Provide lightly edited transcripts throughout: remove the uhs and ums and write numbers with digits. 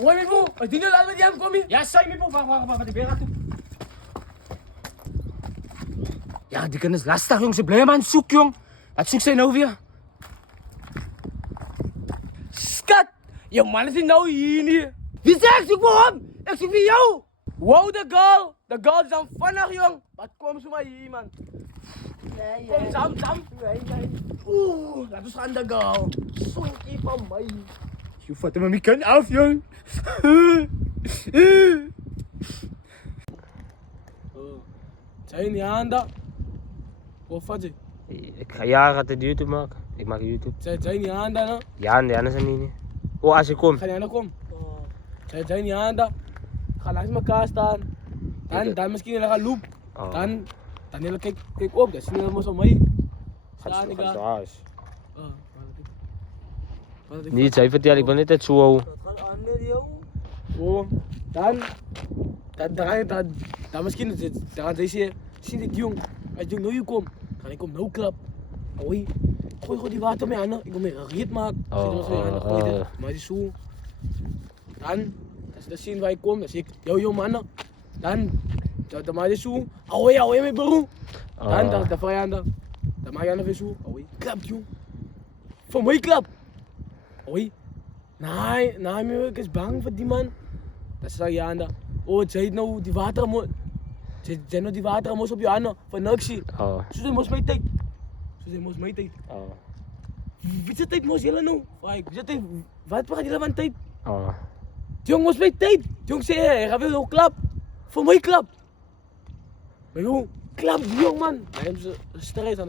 Hoi mijn broer, als die nu laat met die hem kom je. Ja, zei mijn broer, wacht, die beer gaat toe. Ja, die kunnen lastig, jong. Ze blijven aan het zoeken, jong. Wat zoekt zij nou weer? Skat, je man is nou hier niet. Wie zegt zoek voor hem? Ik zoek voor jou. Wow, de girl is aan vannacht, jong. Wat kom ze maar hier, man. Nee, kom, Sam. Nee. Oeh, laten we gaan de girl. Sonkie van mij. Je vat hem niet kan af, jong. Zijn die handen? Of wat je? Ik ga jaren de YouTube maken. Ik maak YouTube. Zijn die handen nou? Ja, die anderen zijn niet. Oh, als je komt. Ga jij nou komen? Zijn die handen? Ga langs elkaar staan. Dan misschien gaan loop. Oh. Dan heel kijk op, dat is niet helemaal zo mee. Gaat ik zo huis. Niet. Niet, zij vertellen, ik ben niet het zo. Oh, dan misschien dan deze zie ik jong. Als jong nou komt, ga ik om nou klap. Oei, gooi gewoon die water mee aan. Ik wil meer riet maken. Maar die zo. Dan, als je dat zien waar ik kom, dan zie ik, yo man. Dan maak je zo. Oei, mijn broer. Dan vraag je aan dan maak je aan weer zo. Oei, klap jong. Voor mij klap. Oei. Nee, ik is bang voor die man. Dan zeg je aan dat. Oh, het zei nou die water zijn nou die water op je handen van Naxi. Oh. Zo zijn moest mijn tijd. Oh. Wie zit tijd moest jullie nou? Wie zit tijd? Wat praat jullie van tijd? Oh. Jong moest mijn tijd. Jong zei hij gaat weer nog klap. Voor mij klap. Maar jong, klap die jong man. Dan hebben ze een strijd.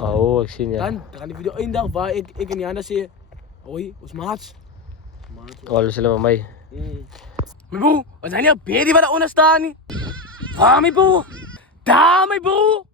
Oh, ik zie je. Dan gaan die video één dag waar ik in die handen zie. Hoi, was maats. Oh, dat zullen we mee. Mijn broer, wat zijn die beer die waar daaronder staan niet? Waar mijn broer? Daar mijn broer!